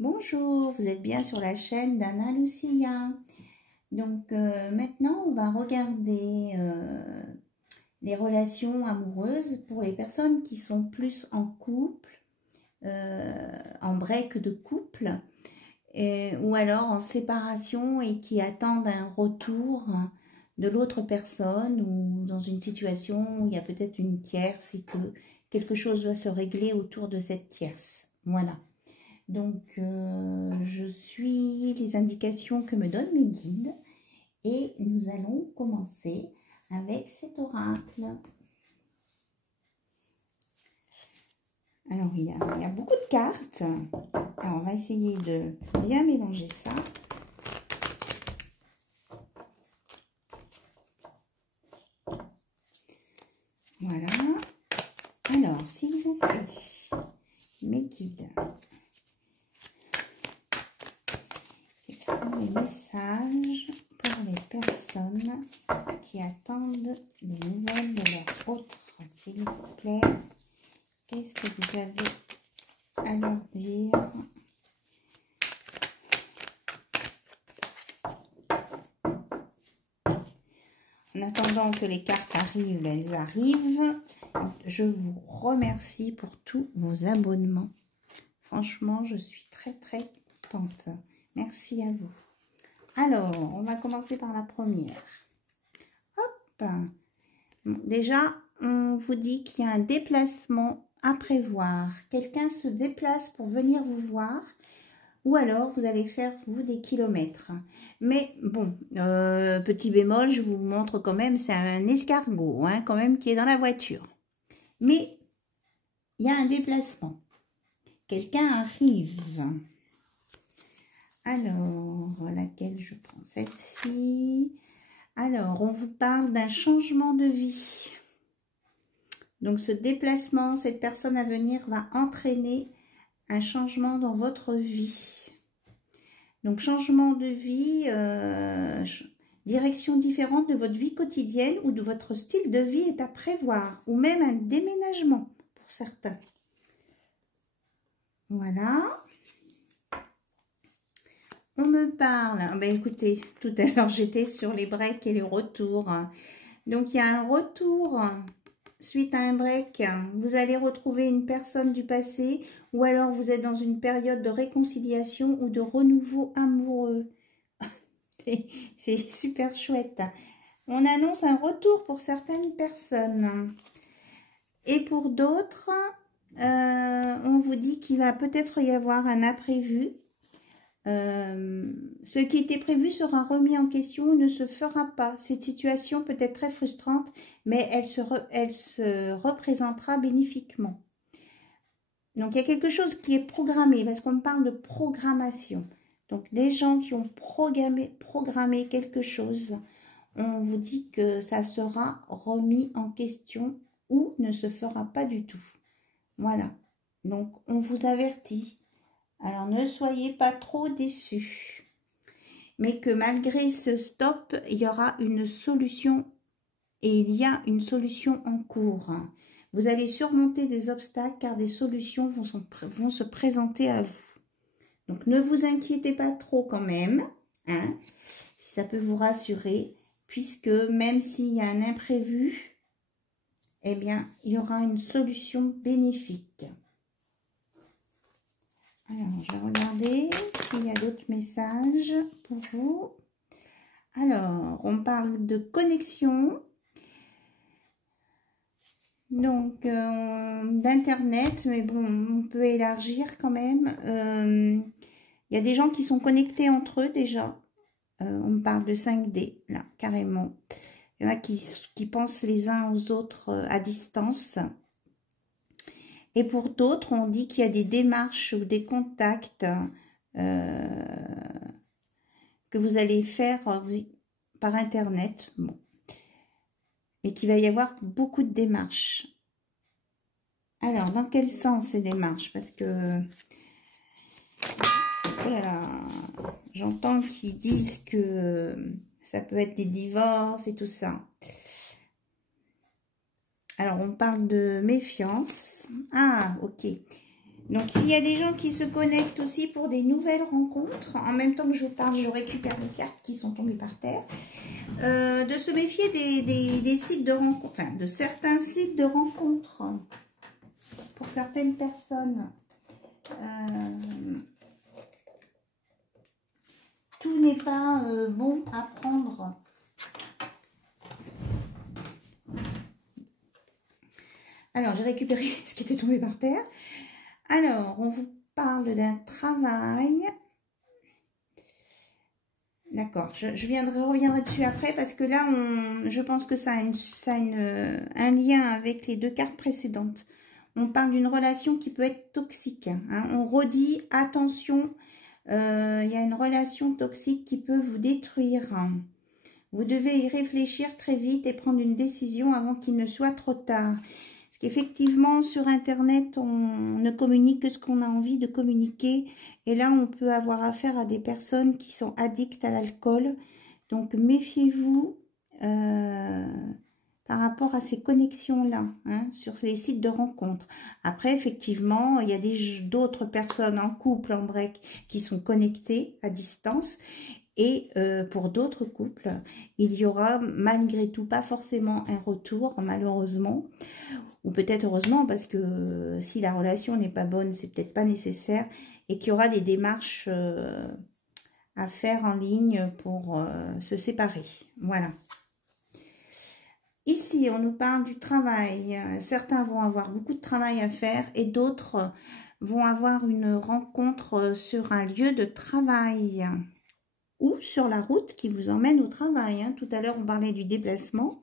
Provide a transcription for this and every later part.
Bonjour, vous êtes bien sur la chaîne d'Anna Lucia. Donc maintenant, on va regarder les relations amoureuses pour les personnes qui sont plus en couple, en break de couple, ou alors en séparation et qui attendent un retour de l'autre personne ou dans une situation où il y a peut-être une tierce et que quelque chose doit se régler autour de cette tierce. Voilà. Donc, je suis les indications que me donnent mes guides et nous allons commencer avec cet oracle. Alors, il y a beaucoup de cartes. Alors, on va essayer de bien mélanger ça. Voilà. Alors, s'il vous plaît, mes guides, quels sont les messages pour les personnes qui attendent des nouvelles de leur autre, s'il vous plaît? Qu'est-ce que vous avez à leur dire? En attendant que les cartes arrivent, elles arrivent. Je vous remercie pour tous vos abonnements. Franchement, je suis très contente. Merci à vous. Alors, on va commencer par la première. Hop! Bon, déjà, on vous dit qu'il y a un déplacement à prévoir. Quelqu'un se déplace pour venir vous voir. Ou alors, vous allez faire, vous, des kilomètres. Mais bon, petit bémol, je vous montre quand même, c'est un escargot, hein, quand même, qui est dans la voiture. Mais, il y a un déplacement. Quelqu'un arrive. Alors, laquelle je prends? Celle-ci. Alors, on vous parle d'un changement de vie. Donc, ce déplacement, cette personne à venir va entraîner un changement dans votre vie. Donc, changement de vie, direction différente de votre vie quotidienne ou de votre style de vie est à prévoir. Ou même un déménagement pour certains. Voilà. On me parle. Ben, écoutez, tout à l'heure, j'étais sur les breaks et les retours. Donc, il y a un retour suite à un break. Vous allez retrouver une personne du passé ou alors vous êtes dans une période de réconciliation ou de renouveau amoureux. C'est super chouette. On annonce un retour pour certaines personnes. Et pour d'autres, on vous dit qu'il va peut-être y avoir un imprévu. Ce qui était prévu sera remis en question ou ne se fera pas. Cette situation peut être très frustrante, mais elle se représentera bénéfiquement. Donc, il y a quelque chose qui est programmé, parce qu'on parle de programmation. Donc, des gens qui ont programmé quelque chose, on vous dit que ça sera remis en question ou ne se fera pas du tout. Voilà. Donc, on vous avertit. Alors, ne soyez pas trop déçus. Mais que malgré ce stop, il y aura une solution et il y a une solution en cours. Vous allez surmonter des obstacles car des solutions vont se présenter à vous. Donc, ne vous inquiétez pas trop quand même, hein, si ça peut vous rassurer, puisque même s'il y a un imprévu, eh bien, il y aura une solution bénéfique. Alors, je vais regarder s'il y a d'autres messages pour vous. Alors, on parle de connexion. Donc, d'Internet, mais bon, on peut élargir quand même. Il y a des gens qui sont connectés entre eux déjà. On parle de 5D, là, carrément. Il y en a qui pensent les uns aux autres à distance. Et pour d'autres, on dit qu'il y a des démarches ou des contacts que vous allez faire par Internet. Bon. Mais qu'il va y avoir beaucoup de démarches. Alors, dans quel sens ces démarches? Parce que voilà, j'entends qu'ils disent que ça peut être des divorces et tout ça. Alors, on parle de méfiance. Ah, ok. Donc, s'il y a des gens qui se connectent aussi pour des nouvelles rencontres, en même temps que je vous parle, je récupère les cartes qui sont tombées par terre, de se méfier des sites de rencontres, enfin, de certains sites de rencontres pour certaines personnes. Tout n'est pas bon à prendre. Alors, j'ai récupéré ce qui était tombé par terre. Alors, on vous parle d'un travail. D'accord, je reviendrai dessus après parce que là, je pense que ça a un lien avec les deux cartes précédentes. On parle d'une relation qui peut être toxique. Hein. On redit, attention, il y a une relation toxique qui peut vous détruire. Vous devez y réfléchir très vite et prendre une décision avant qu'il ne soit trop tard. Parce qu'effectivement, sur Internet, on ne communique que ce qu'on a envie de communiquer. Et là, on peut avoir affaire à des personnes qui sont addictes à l'alcool. Donc, méfiez-vous par rapport à ces connexions-là, hein, sur les sites de rencontres. Après, effectivement, il y a d'autres personnes en couple, en break, qui sont connectées à distance. Et pour d'autres couples, il y aura malgré tout pas forcément un retour, malheureusement. Ou peut-être heureusement, parce que si la relation n'est pas bonne, c'est peut-être pas nécessaire. Et qu'il y aura des démarches à faire en ligne pour se séparer. Voilà. Ici, on nous parle du travail. Certains vont avoir beaucoup de travail à faire et d'autres vont avoir une rencontre sur un lieu de travail ou sur la route qui vous emmène au travail. Hein. Tout à l'heure, on parlait du déplacement.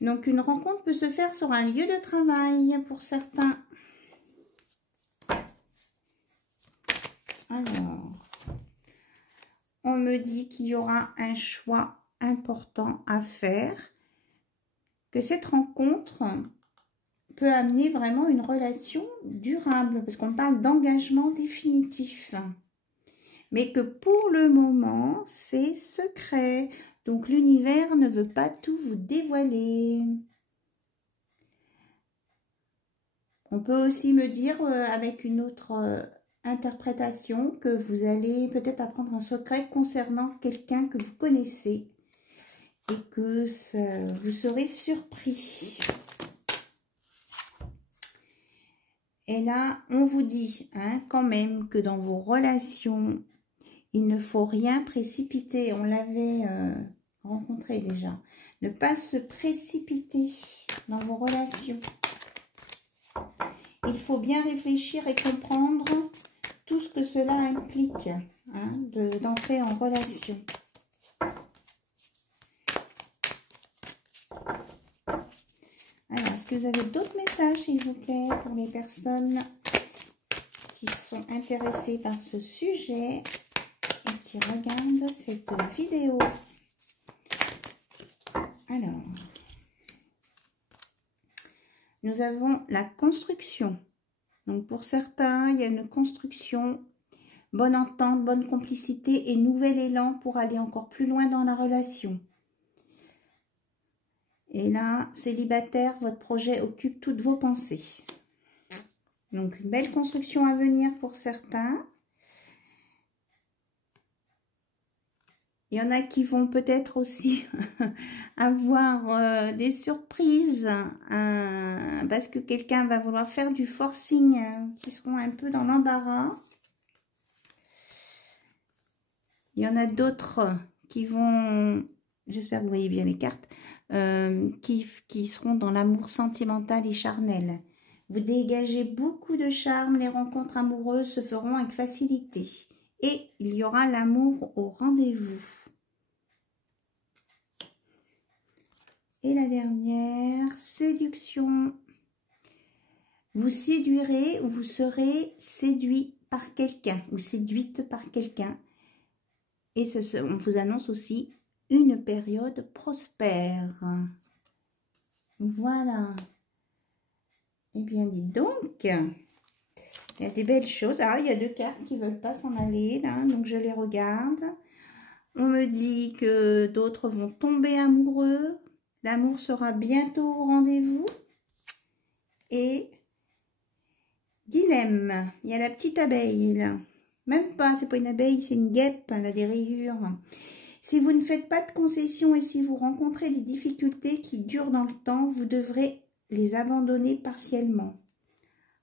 Donc, une rencontre peut se faire sur un lieu de travail pour certains. Alors, on me dit qu'il y aura un choix important à faire, que cette rencontre peut amener vraiment une relation durable, parce qu'on parle d'engagement définitif. Mais que pour le moment, c'est secret. Donc, l'univers ne veut pas tout vous dévoiler. On peut aussi me dire, avec une autre interprétation, que vous allez peut-être apprendre un secret concernant quelqu'un que vous connaissez. Et que vous serez surpris. Et là, on vous dit hein, quand même que dans vos relations, il ne faut rien précipiter. On l'avait rencontré déjà. Ne pas se précipiter dans vos relations. Il faut bien réfléchir et comprendre tout ce que cela implique hein, d'entrer en relation. Alors, est-ce que vous avez d'autres messages, s'il vous plaît, pour les personnes qui sont intéressées par ce sujet et qui regardent cette vidéo? Alors, nous avons la construction. Donc, pour certains, il y a une construction, bonne entente, bonne complicité et nouvel élan pour aller encore plus loin dans la relation. Et là, célibataire, votre projet occupe toutes vos pensées. Donc, une belle construction à venir pour certains. Il y en a qui vont peut-être aussi avoir des surprises parce que quelqu'un va vouloir faire du forcing qui seront un peu dans l'embarras. Il y en a d'autres qui vont, j'espère que vous voyez bien les cartes, qui seront dans l'amour sentimental et charnel. Vous dégagez beaucoup de charme, les rencontres amoureuses se feront avec facilité. Et il y aura l'amour au rendez-vous. Et la dernière, séduction. Vous séduirez ou vous serez séduit par quelqu'un ou séduite par quelqu'un. Et on vous annonce aussi une période prospère. Voilà. Eh bien, dites donc, il y a des belles choses. Ah, il y a deux cartes qui ne veulent pas s'en aller, là, donc je les regarde. On me dit que d'autres vont tomber amoureux. L'amour sera bientôt au rendez-vous. Et Dilemme. Il y a la petite abeille, là. Même pas, c'est pas une abeille, c'est une guêpe, elle a des rayures. Si vous ne faites pas de concessions et si vous rencontrez des difficultés qui durent dans le temps, vous devrez les abandonner partiellement.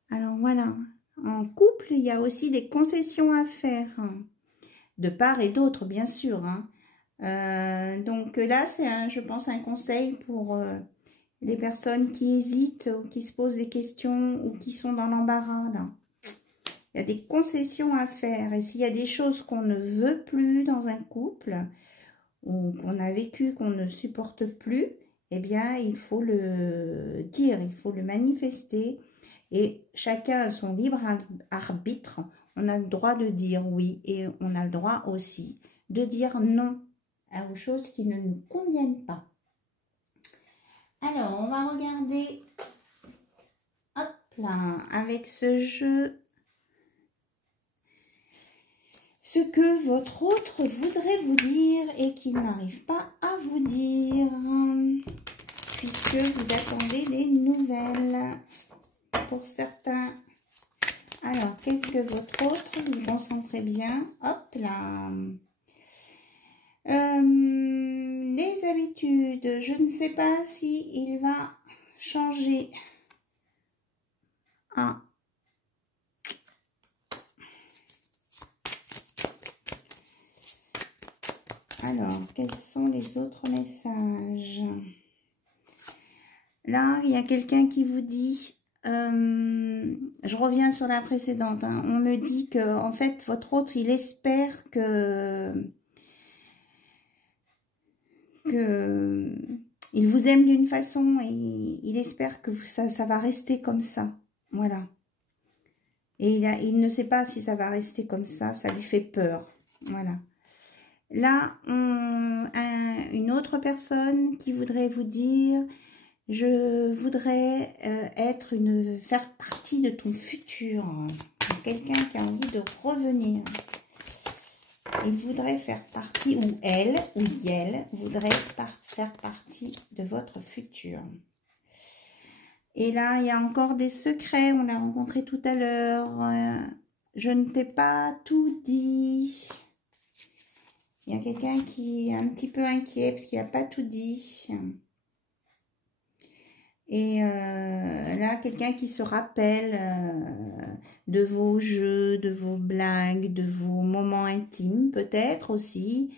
Alors voilà, en couple, il y a aussi des concessions à faire, de part et d'autre, bien sûr. Donc là, c'est, je pense, un conseil pour les personnes qui hésitent ou qui se posent des questions ou qui sont dans l'embarras, là. Il y a des concessions à faire. Et s'il y a des choses qu'on ne veut plus dans un couple, ou qu'on a vécu, qu'on ne supporte plus, eh bien, il faut le dire, il faut le manifester. Et chacun a son libre arbitre. On a le droit de dire oui et on a le droit aussi de dire non aux choses qui ne nous conviennent pas. Alors, on va regarder, hop là, avec ce jeu, ce que votre autre voudrait vous dire et qu'il n'arrive pas à vous dire, puisque vous attendez des nouvelles pour certains. Alors, qu'est-ce que votre autre, vous concentrez bien, hop là. Les habitudes, je ne sais pas si il va changer. Ah. Alors, quels sont les autres messages? Là, il y a quelqu'un qui vous dit, je reviens sur la précédente, hein, on me dit que, en fait, votre autre, il espère que il vous aime d'une façon et il espère que ça va rester comme ça. Voilà. Et il ne sait pas si ça va rester comme ça lui fait peur. Voilà. Là, une autre personne qui voudrait vous dire, je voudrais faire partie de ton futur. Quelqu'un qui a envie de revenir. Il voudrait faire partie, ou elle voudrait faire partie de votre futur. Et là, il y a encore des secrets, on l'a rencontré tout à l'heure. Je ne t'ai pas tout dit. Il y a quelqu'un qui est un petit peu inquiet parce qu'il n'a pas tout dit. Et là, quelqu'un qui se rappelle de vos jeux, de vos blagues, de vos moments intimes peut-être aussi.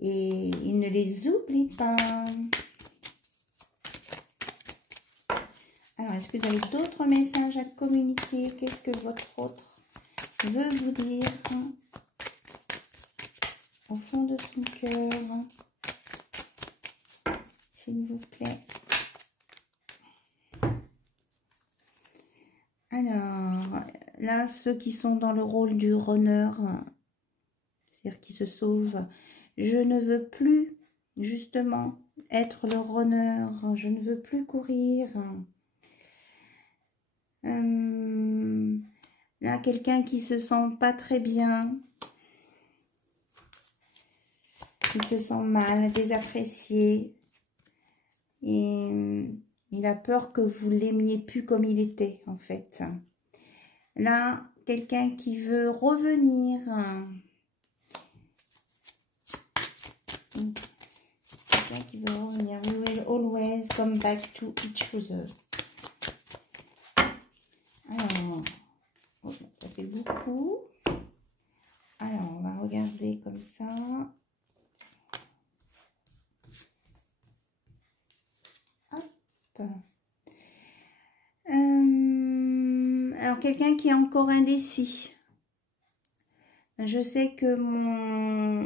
Et il ne les oublie pas. Alors, est-ce que vous avez d'autres messages à communiquer? Qu'est-ce que votre autre veut vous dire au fond de son cœur? S'il vous plaît. Alors, là, ceux qui sont dans le rôle du runner, c'est-à-dire qui se sauvent, je ne veux plus, justement, être le runner, je ne veux plus courir. Là, quelqu'un qui se sent pas très bien, qui se sent mal, désapprécié, et il a peur que vous l'aimiez plus comme il était, en fait. Là, quelqu'un qui veut revenir. Quelqu'un qui veut revenir. We will always come back to each other. Alors, ça fait beaucoup. Alors, on va regarder comme ça. Alors, quelqu'un qui est encore indécis. Je sais que mon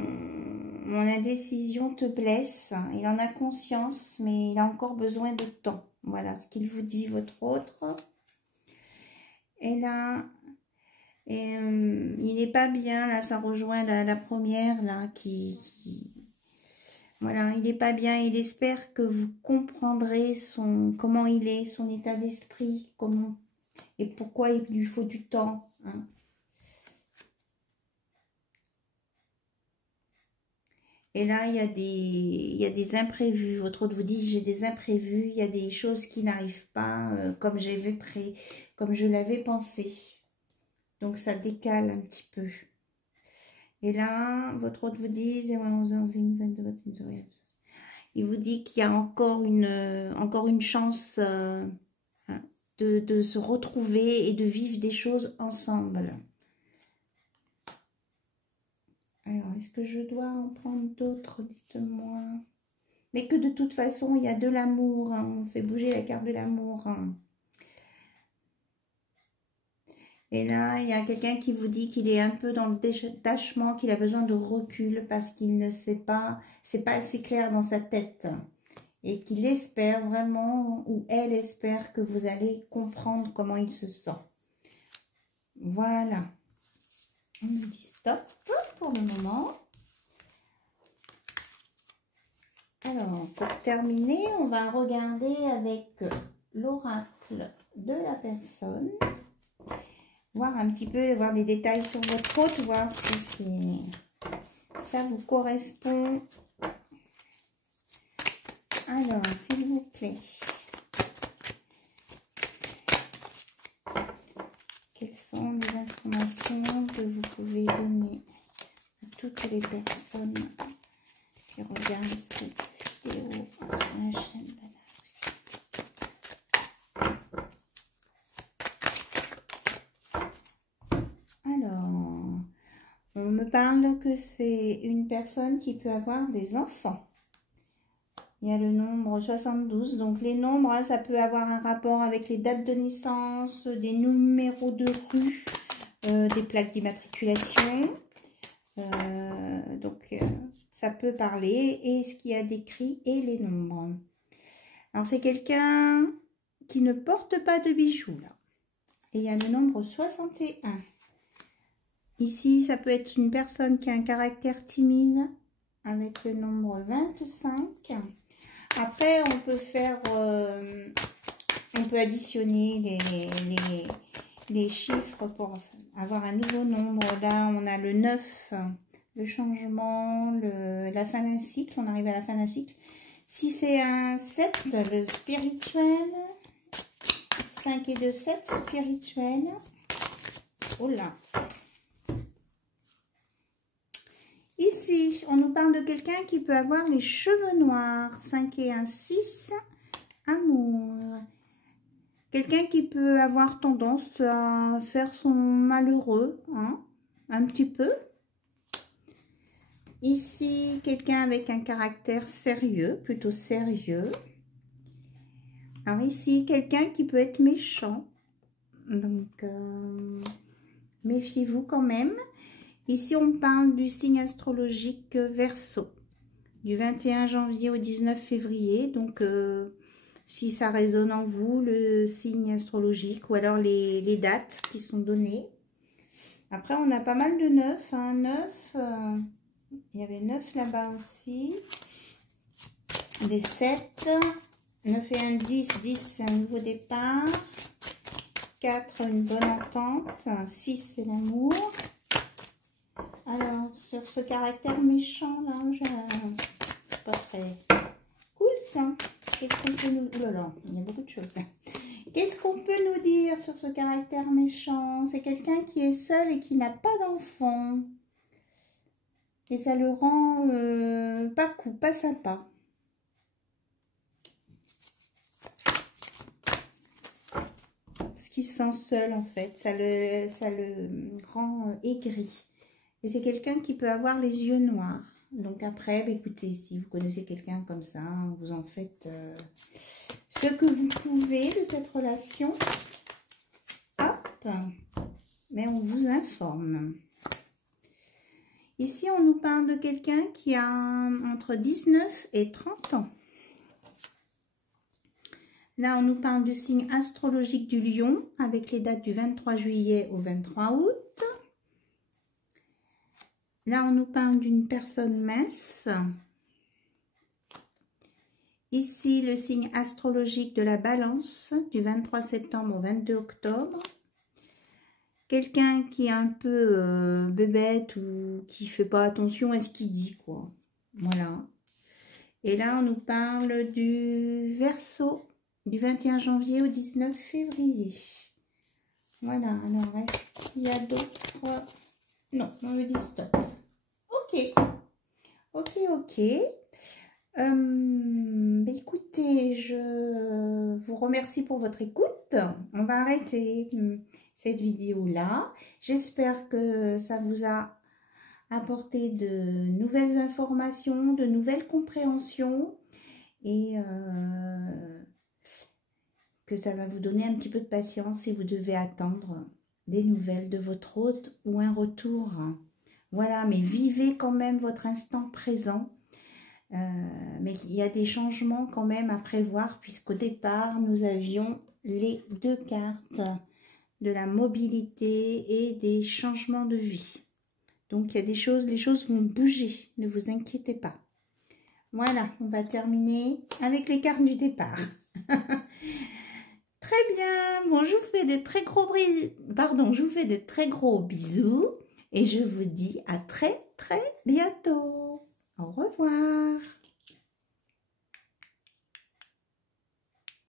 indécision te blesse. Il en a conscience, mais il a encore besoin de temps. Voilà ce qu'il vous dit, votre autre. Et là, il n'est pas bien. Là, ça rejoint la première, là, voilà, il n'est pas bien. Il espère que vous comprendrez comment il est, son état d'esprit, et pourquoi il lui faut du temps. Hein. Et là, il y a des imprévus. Votre autre vous dit, j'ai des imprévus. Il y a des choses qui n'arrivent pas comme je l'avais pensé. Donc, ça décale un petit peu. Et là, votre hôte vous dit, il vous dit qu'il y a encore une chance de se retrouver et de vivre des choses ensemble. Alors, est-ce que je dois en prendre d'autres? Dites-moi. Mais que de toute façon, il y a de l'amour. Hein. On fait bouger la carte de l'amour. Hein. Et là, il y a quelqu'un qui vous dit qu'il est un peu dans le détachement, qu'il a besoin de recul parce qu'il ne sait pas, c'est pas assez clair dans sa tête. Et qu'il espère vraiment, ou elle espère que vous allez comprendre comment il se sent. Voilà. On me dit stop pour le moment. Alors, pour terminer, on va regarder avec l'oracle de la personne. Voir un petit peu, voir des détails sur votre hôte, voir si ça vous correspond. Alors, s'il vous plaît. Quelles sont les informations que vous pouvez donner à toutes les personnes qui regardent cette vidéo sur la chaîne d'Anna aussi. Alors, on me parle que c'est une personne qui peut avoir des enfants. Il y a le nombre 72, donc les nombres, hein, ça peut avoir un rapport avec les dates de naissance, des numéros de rue, des plaques d'immatriculation. Ça peut parler, et ce qu'il y a décrit, et les nombres. Alors, c'est quelqu'un qui ne porte pas de bijoux, là. Et il y a le nombre 61. Ici, ça peut être une personne qui a un caractère timide, avec le nombre 25. Après, on peut faire, on peut additionner les chiffres pour avoir un nouveau nombre. Là, on a le 9, le changement, la fin d'un cycle. On arrive à la fin d'un cycle. Si c'est un 7, le spirituel. 5 et 2, 7, spirituel. Oh là. Ici, on nous parle de quelqu'un qui peut avoir les cheveux noirs. 5 et 1, 6. Amour. Quelqu'un qui peut avoir tendance à faire son malheureux, hein, un petit peu. Ici, quelqu'un avec un caractère sérieux, plutôt sérieux. Alors ici, quelqu'un qui peut être méchant. Donc, méfiez-vous quand même. Ici, on parle du signe astrologique Verseau, du 21 janvier au 19 février. Donc, si ça résonne en vous, le signe astrologique ou alors les dates qui sont données. Après, on a pas mal de 9. Hein. 9, il y avait 9 là-bas aussi. Des 7. 9 et 1, 10. 10, c'est un nouveau départ. 4, une bonne entente. 6, c'est l'amour. Alors, sur ce caractère méchant, là, c'est pas très cool, ça. Qu'est-ce qu'on peut nous... Oh là là, il y a beaucoup de choses. Qu'est-ce qu'on peut nous dire sur ce caractère méchant? C'est quelqu'un qui est seul et qui n'a pas d'enfant. Et ça le rend pas cool, pas sympa. Parce qu'il se sent seul, en fait. Ça le rend aigri. Et c'est quelqu'un qui peut avoir les yeux noirs. Donc après, bah, écoutez, si vous connaissez quelqu'un comme ça, vous en faites ce que vous pouvez de cette relation. Hop, mais on vous informe. Ici, on nous parle de quelqu'un qui a entre 19 et 30 ans. Là, on nous parle du signe astrologique du Lion, avec les dates du 23 juillet au 23 août. Là, on nous parle d'une personne mince. Ici, le signe astrologique de la Balance, du 23 septembre au 22 octobre. Quelqu'un qui est un peu bébête ou qui fait pas attention à ce qu'il dit, quoi. Voilà. Et là, on nous parle du Verseau, du 21 janvier au 19 février. Voilà, alors est-ce qu'il y a d'autres? Non, on me dit stop. Ok. Ok. Écoutez, je vous remercie pour votre écoute. On va arrêter cette vidéo-là. J'espère que ça vous a apporté de nouvelles informations, de nouvelles compréhensions et que ça va vous donner un petit peu de patience si vous devez attendre des nouvelles de votre hôte ou un retour. Voilà, mais vivez quand même votre instant présent. Mais il y a des changements quand même à prévoir puisqu'au départ, nous avions les 2 cartes de la mobilité et des changements de vie. Donc, il y a des choses, les choses vont bouger, ne vous inquiétez pas. Voilà, on va terminer avec les cartes du départ. Très bien, bon, je vous fais de très gros bisous et je vous dis à très bientôt. Au revoir.